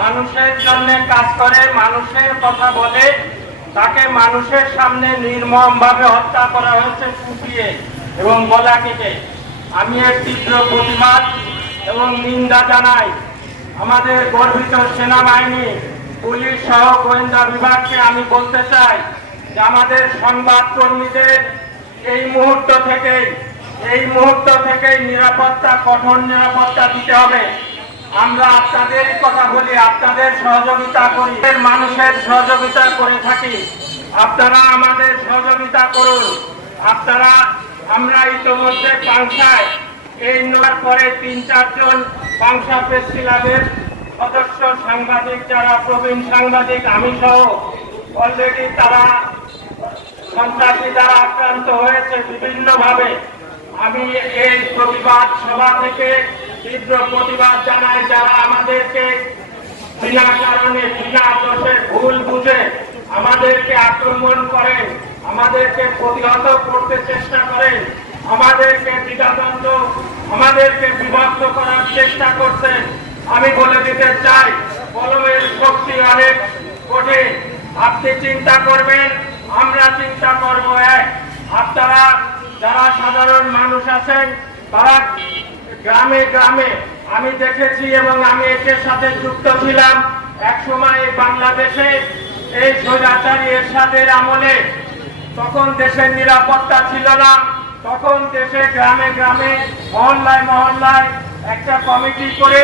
মানুষের জন্য কাজ করে, মানুষের কথা বলে, তাকে মানুষের সামনে নির্মম ভাবে হত্যা করা হয়েছে কুপিয়ে এবং গলা কেটে। আমি এর তীব্র প্রতিবাদ এবং নিন্দা জানাই আমাদের গর্বিত সেনাবাহিনী, পুলিশ সহ গোয়েন্দা বিভাগকে আমি বলতে চাই যে আমাদের সংবাদ কর্মীদের এই মুহূর্ত থেকেই, এই মুহূর্ত থেকেই নিরাপত্তা, কঠোর নিরাপত্তা দিতে হবে। আমরা আপনাদের কথা বলি, আপনাদের সহযোগিতা করি। মানুষের সহযোগিতা করে থাকি। আপনারা আমাদের সহযোগিতা করুন। আপনারা, আমরা ইতিমধ্যে পাংশায় এই নেওয়ার পরে তিন চারজন পাংশা প্রেস ক্লাবের সদস্য, সাংবাদিক যারা প্রবীণ সাংবাদিক, আমি সহ অলরেডি তারা সন্ত্রাসী দ্বারা আক্রান্ত হয়েছে বিভিন্নভাবে। আমি এই প্রতিবাদ সভা থেকে তীব্র প্রতিবাদ জানাই যারা আমাদেরকে বিনা কারণে, বিনা দোষে ভুল বুঝে আমাদেরকে আক্রমণ করেন আমাদেরকে প্রতিহত করতে চেষ্টা করেন আমাদেরকে দ্বিধাদ্বন্দ্ব, আমাদেরকে বিভক্ত করার চেষ্টা করছেন আমি বলে দিতে চাই, কলমের শক্তি অনেক কঠিন। আপনি চিন্তা করবেন, আমরা চিন্তা করব এক। আপনারা যারা সাধারণ মানুষ আছেন, তারা গ্রামে গ্রামে। আমি দেখেছি এবং আমি এর সাথে যুক্ত ছিলাম। এক সময় বাংলাদেশে এই স্বৈরাচারী এরশাদের আমলে। তখন দেশের নিরাপত্তা ছিল না। তখন দেশে গ্রামে গ্রামে, মহল্লায় মহল্লায় একটা কমিটি করে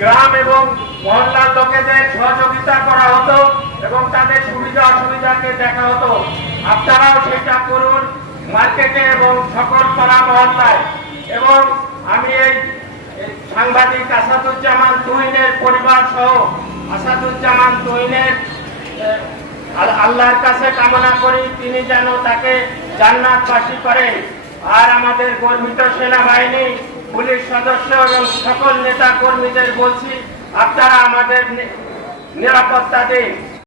গ্রাম এবং মহল্লার লোকেদের সহযোগিতা করা হতো এবং তাদের সুবিধা অসুবিধাকে দেখা হতো। আপনারাও সেটা করুন মার্কেটে এবং সকল পাড়া মহল্লায়। এবং আমি এই সাংবাদিক আসাদুজ্জামান তুহিনের পরিবার সহ আসাদুজ্জামান তুহিনের আল্লাহর কাছে কামনা করি তিনি যেন তাকে জান্নাত জান্নাতবাসী করেন আর আমাদের গর্বিত সেনাবাহিনী, পুলিশ সদস্য এবং সকল নেতা কর্মীদের বলছি, আপনারা আমাদের নিরাপত্তা দিন।